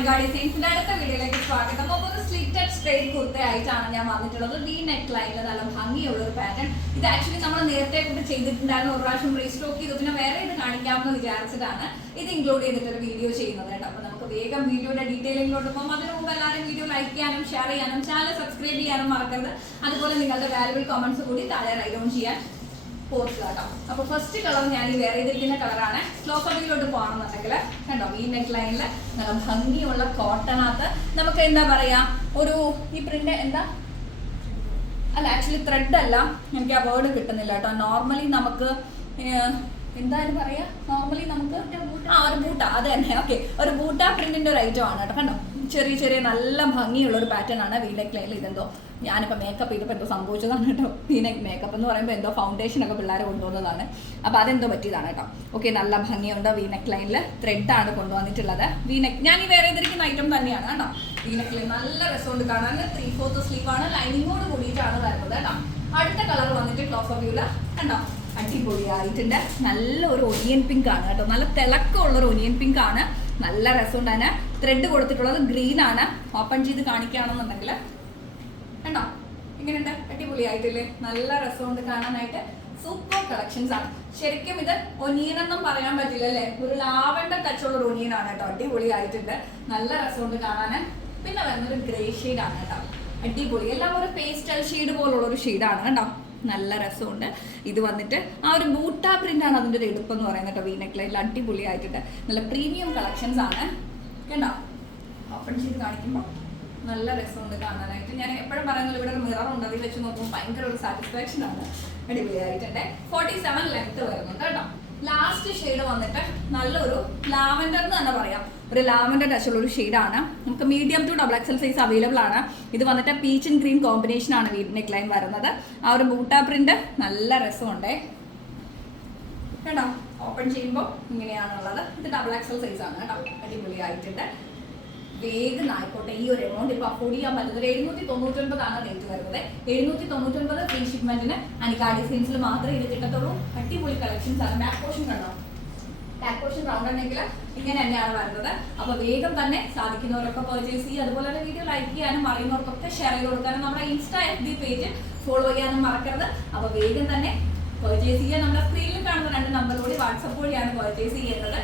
അണികാടി സീൻസിന്റെ അടുത്ത വീഡിയോയിലേക്ക് സ്വാഗതം. അപ്പോൾ ഒരു സ്ലിറ്റഡ് സ്ട്രേറ്റ് കുർത്ത ആയിട്ടാണ് ഞാൻ വന്നിട്ടുള്ളത്. വി നെക്ക് ലൈനിൽ നല്ല ഭംഗിയുള്ള ഒരു പാറ്റേൺ ഇത് ആക്ച്വലി നമ്മൾ നേരത്തെ കൂടി ചെയ്തിട്ടുണ്ടായിരുന്നു ഒരു പ്രാവശ്യം റീസ്റ്റോക്ക് ചെയ്തു. പിന്നെ വേറെ ഇത് കാണിക്കാമെന്ന് വിചാരിച്ചിട്ടാണ് ഇത് ഇൻക്ലൂഡ് ചെയ്തിട്ട് ഒരു വീഡിയോ ചെയ്യുന്നത് കേട്ടോ. അപ്പോൾ നമുക്ക് വേഗം വീഡിയോയുടെ ഡീറ്റെയിലിംഗിലോട്ട് പോകും. അതിന് മുമ്പ് എല്ലാവരും വീഡിയോ ലൈക്ക് ചെയ്യാനും ഷെയർ ചെയ്യാനും ചാനൽ സബ്സ്ക്രൈബ് ചെയ്യാനും മറക്കരുത്. അതുപോലെ നിങ്ങളുടെ വാല്യുബിൾ കമന്റ്സ് കൂടി താഴെ റൈറ്റ് ഡൗൺ ചെയ്യാൻ. പോർക്കുക കേട്ടോ. അപ്പൊ ഫസ്റ്റ് കളർ ഞാൻ ഈ വേറെ ചെയ്തിരിക്കുന്ന കളറാണ് സ്ലോഫബിലോട്ട് പോകണമെന്നുണ്ടെങ്കിൽ കണ്ടോ ഈ നെക്ക് ലൈനിൽ നല്ല ഭംഗിയുള്ള കോട്ടണകത്ത് നമുക്ക് എന്താ പറയാ ഒരു ഈ പ്രിന്റ് എന്താ? അല്ല ആക്ച്വലി ത്രെഡ് അല്ല. എനിക്ക് ആ വേർഡ് കിട്ടുന്നില്ല കേട്ടോ. നോർമലി നമുക്ക് എന്തായാലും പറയാ? നോർമലി നമുക്ക് ആ ഒരു ബൂട്ട. അത് തന്നെ. ഓക്കെ ഒരു ബൂട്ട പ്രിന്റിന്റെ ഒരു ഐറ്റം ആണ് കേട്ടോ. കണ്ടോ? ചെറിയ ചെറിയ നല്ല ഭംഗിയുള്ള ഒരു പാറ്റേൺ ആണ് വീനെക്ക് ലൈനിൽ ഇതെന്തോ. ഞാനിപ്പോൾ മേക്കപ്പ് ചെയ്തപ്പോൾ എന്തോ സംഭവിച്ചതാണ് കേട്ടോ. വീനെക്ക് മേക്കപ്പ് എന്ന് പറയുമ്പോൾ എന്തോ ഫൗണ്ടേഷൻ ഒക്കെ പിള്ളേരെ കൊണ്ടുവന്നതാണ്. അപ്പോൾ അതെന്തോ പറ്റിയതാണ് കേട്ടോ. ഓക്കെ നല്ല ഭംഗിയുണ്ട് വീനെക്ക് ലൈനിൽ ത്രെഡാണ് കൊണ്ടുവന്നിട്ടുള്ളത്. വീനെക്ക് ഞാൻ ഈ വേറെ ചെയ്തിരിക്കുന്ന ഐറ്റം തന്നെയാണ് കേട്ടോ. വീനെക്ക് ലൈൻ നല്ല രസമുണ്ട് കാണാൻ. ത്രീ ഫോർത്ത് ആണ്. ലൈനിങ്ങോട് കൂടിയിട്ടാണ് വരുന്നത് കേട്ടോ. അടുത്ത കളർ വന്നിട്ട് ക്ലോസ് ഓഫ് വ്യൂല കണ്ടോ? അടിപൊളിയായിട്ടുണ്ട്. നല്ല ഒരു ഒനിയൻ പിങ്ക് ആണ് കേട്ടോ. നല്ല തിളക്കമുള്ള ഒരു ഒനിയൻ പിങ്ക് ആണ്. നല്ല രസമുണ്ട് അതിന് ത്രെഡ് കൊടുത്തിട്ടുള്ളത് ഗ്രീൻ ആണ്. ഓപ്പൺ ചെയ്ത് കാണിക്കുകയാണെന്നുണ്ടെങ്കിൽ. കണ്ടോ? ഇങ്ങനെയുണ്ട് അടിപൊളിയായിട്ടില്ലേ? നല്ല രസമുണ്ട് കാണാനായിട്ട്. സൂപ്പർ കളക്ഷൻസ് ആണ്. ശരിക്കും ഇത് ഒനിയൻ എന്നും പറയാൻ പറ്റില്ല അല്ലേ ഒരു ലാവണ്ട ടച്ചുള്ള ഒരു ഒനിയൻ ആണ് കേട്ടോ. അടിപൊളിയായിട്ടുണ്ട്. നല്ല രസമുണ്ട് കാണാൻ പിന്നെ വരുന്നൊരു ഗ്രേ ഷെയ്ഡ് ആണ് കേട്ടോ. അടിപൊളി. എല്ലാം ഒരു പേസ്റ്റൽ ഷെയ്ഡ് പോലുള്ള ഒരു ഷെയ്ഡാണ് കേട്ടോ. നല്ല രസമുണ്ട്. ഇത് വന്നിട്ട് ആ ഒരു ബൂട്ടാ പ്രിന്റ് ആണ് അതിന്റെ ഒരു എടുപ്പ് എന്ന് പറയുന്നത് കേട്ടോ അടിപൊളി അടിപൊളിയായിട്ടുണ്ട്. നല്ല പ്രീമിയം കളക്ഷൻസ് ആണ്. കേട്ടോ? ഓപ്പൺ ചെയ്ത് കാണിക്കുമ്പോൾ നല്ല രസമുണ്ട് കാണാനായിട്ട്. ഞാൻ എപ്പോഴും പറയുന്നത് ഇവിടെ ഒരു മിറർ ഉണ്ട്. അതിൽ വെച്ച് നോക്കുമ്പോൾ ഭയങ്കര ഒരു സാറ്റിസ്ഫാക്ഷൻ ആണ്. അടിപൊളിയായിട്ടുണ്ട്. ഫോർട്ടി സെവൻ ലെങ്ത് വരുന്നുണ്ട് കേട്ടോ. ലാസ്റ്റ് ഷെയ്ഡ് വന്നിട്ട് നല്ലൊരു ലാവൻഡർ എന്ന് തന്നെ പറയാം. ഒരു ലാവൻഡർ ടച്ചുള്ള ഒരു ഷെയ്ഡാണ് നമുക്ക് medium to double XL size available ആണ്. ഇത് വന്നിട്ട് പീച്ച് ആൻഡ് ഗ്രീൻ കോമ്പിനേഷൻ ആണ് നെക്ക് ലൈൻ വരുന്നത്. ആ ഒരു ബൂട്ടാ പ്രിന്റ് നല്ല രസമുണ്ടേ. കേട്ടോ? ഓപ്പൺ ചെയ്യുമ്പോൾ ഇങ്ങനെയാണുള്ളത്. ഇത് ഡബിൾ എക്സൽ സൈസ് ആണ് കേട്ടോ. അടിപൊളിയായിട്ടുണ്ട്. വേഗം ആയിക്കോട്ടെ ഈ ഒരു എമൗണ്ട് ഇപ്പൊ അഫോർഡ് ചെയ്യാൻ പറ്റുന്നത് എഴുന്നൂറ്റി തൊണ്ണൂറ്റൊൻപതാണ് റേറ്റ് വരുന്നത്. എഴുന്നൂറ്റി തൊണ്ണൂറ്റൊൻപത് ഫ്രീ ഷിപ്മെന്റിന് അനിക്കാ ഡിസൈൻസിൽ മാത്രമേ ഇത് കിട്ടത്തുള്ളൂ. അടിപൊളി കളക്ഷൻസ് ആണ്. ബാക്ക് പോർഷൻ കണ്ടോ? ബാക്ക് പോർഷൻ റൗണ്ട് ഉണ്ടെങ്കിൽ ഇങ്ങനെ തന്നെയാണ് വരുന്നത്. അപ്പൊ വേഗം തന്നെ സാധിക്കുന്നവരൊക്കെ പർച്ചേസ് ചെയ്യുക. അതുപോലെ തന്നെ വീഡിയോ ലൈക്ക് ചെയ്യാനും അറിയുന്നവർക്കൊക്കെ ഷെയർ ചെയ്ത് കൊടുക്കാനും നമ്മുടെ insta F B page follow ചെയ്യാനും മറക്കരുത്. അപ്പൊ വേഗം തന്നെ പർച്ചേസ് ചെയ്യുക. നമ്മുടെ സ്ക്രീനിൽ കാണുന്ന രണ്ട് നമ്പർ കൂടി വാട്സപ്പ് വഴിയാണ് പർച്ചേസ് നമുക്ക്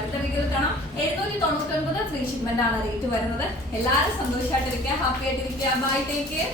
അടുത്ത വീഡിയോയിൽ കാണാം. എഴുന്നൂറ്റി തൊണ്ണൂറ്റി ഒൻപത് ഫ്രീ ഷിപ്മെന്റ് ആണ് റേറ്റ് വരുന്നത്. എല്ലാവരും സന്തോഷമായിട്ടിരിക്കുക ഹാപ്പി ആയിട്ടിരിക്കുക. Bye take care